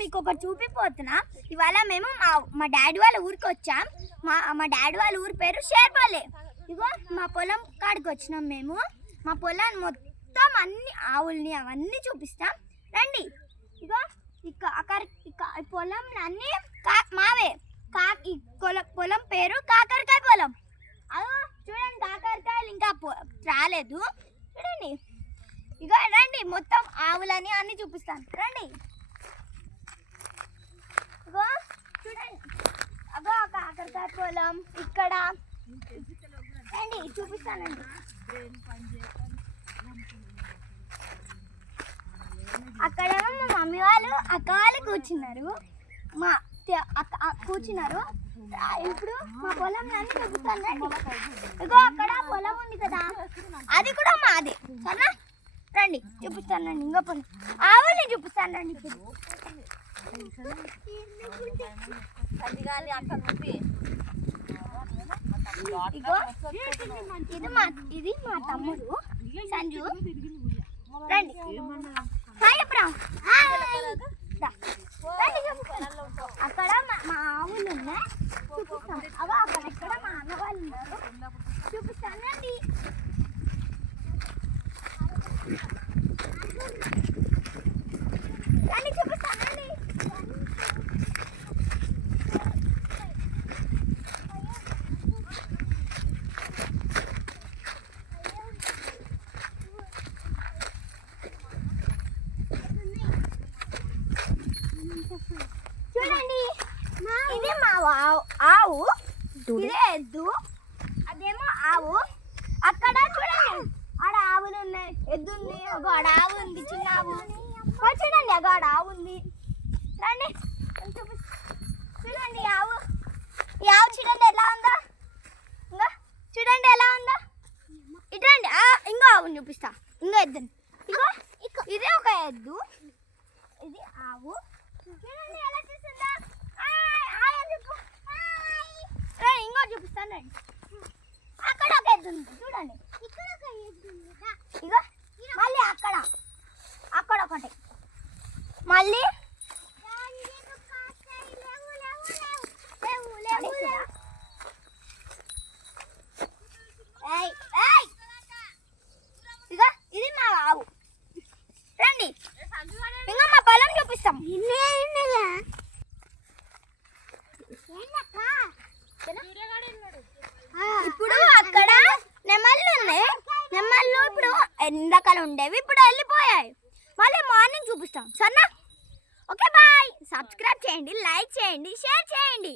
మీకు ఒకటి చూపిపోతున్నా. ఇవాళ మేము మా డాడీ వాళ్ళ ఊరికి వచ్చాం. మా డాడీ వాళ్ళ ఊరి పేరు షేర్పల్లి. ఇగో మా పొలం కాడికి వచ్చినాం మేము. మా పొలాన్ని మొత్తం అన్ని ఆవుల్ని అవన్నీ చూపిస్తాం రండి. ఇగో అక్కడ పొలం అన్నీ మావే. పొలం పేరు కాకరకాయ పొలం. అదో చూడండి, కాకరకాయలు ఇంకా రాలేదు చూడండి. ఇగో రండి, మొత్తం ఆవులని అన్ని చూపిస్తాను రండి. ఇగో చూడండి, అగో కాకరకాయ పొలం ఇక్కడ రండి చూపిస్తానండి. అక్కడ మా మమ్మీ వాళ్ళు అక్క వాళ్ళు కూర్చున్నారు, మా కూర్చున్నారు. ఇప్పుడు మా పొలం అన్ని చూపిస్తాను రండి. ఇగో అక్కడ పొలం ఉంది కదా, అది కూడా మాది సరేనా. రండి చూపిస్తానండి. ఇంకా పొలం ఆవుల్ని చూపిస్తానండి. ఇగో ఇది మా తమ్ముడు సంజు. రండి హాయ్ అప్పుడు అక్కడ మా ఆవులు ఉన్నాయి చూపిస్తాను. అవ అక్కడ మా అన్న వాళ్ళు ఉన్నారు చూపిస్తాను రండి. రండి చూపిస్తానండి. చూడండి, ఇది మా ఆవు, ఇదే ఎద్దు, అదేమో ఆవు. అక్కడ చూడండి, ఆడ ఆవులు ఉన్నాయి, ఎద్దు ఉంది, ఒక ఆడ ఆవు ఉంది, చిన్న ఆవు. చూడండి అగో ఆడ ఆవు ఉంది. రండి చూడండి ఆవు. ఈ ఆవు చూడండి ఎలా ఉందా, ఇంకా చూడండి ఎలా ఉందా. ఇటు రండి, ఇంకో ఆవుని చూపిస్తా, ఇంకో ఎద్దుని. ఇగో ఇదే ఒక ఎద్దు, ఇది ఆవు. చూడండి ఎలా చూస్తుందా. ఇంకో చూపిస్తాను రండి. అక్కడ ఒక ఎద్దు ఉంది చూడండి, ఇగో మళ్ళీ అక్కడ ఒకటి, మళ్ళీ ఇగో ఇది మా ఆవు. రండి ఇంకా మా పొలం చూపిస్తాం. ఇప్పుడు అక్కడ నెమళ్ళు ఉన్నాయి, నెమళ్ళు ఇప్పుడు ఎండాకాలం ఉండేవి, ఇప్పుడు వెళ్ళిపోయాయి. మళ్ళీ మార్నింగ్ చూపిస్తాం సరేనా. Okay bye. సబ్స్క్రైబ్ చేయండి, లైక్ చేయండి, షేర్ చేయండి.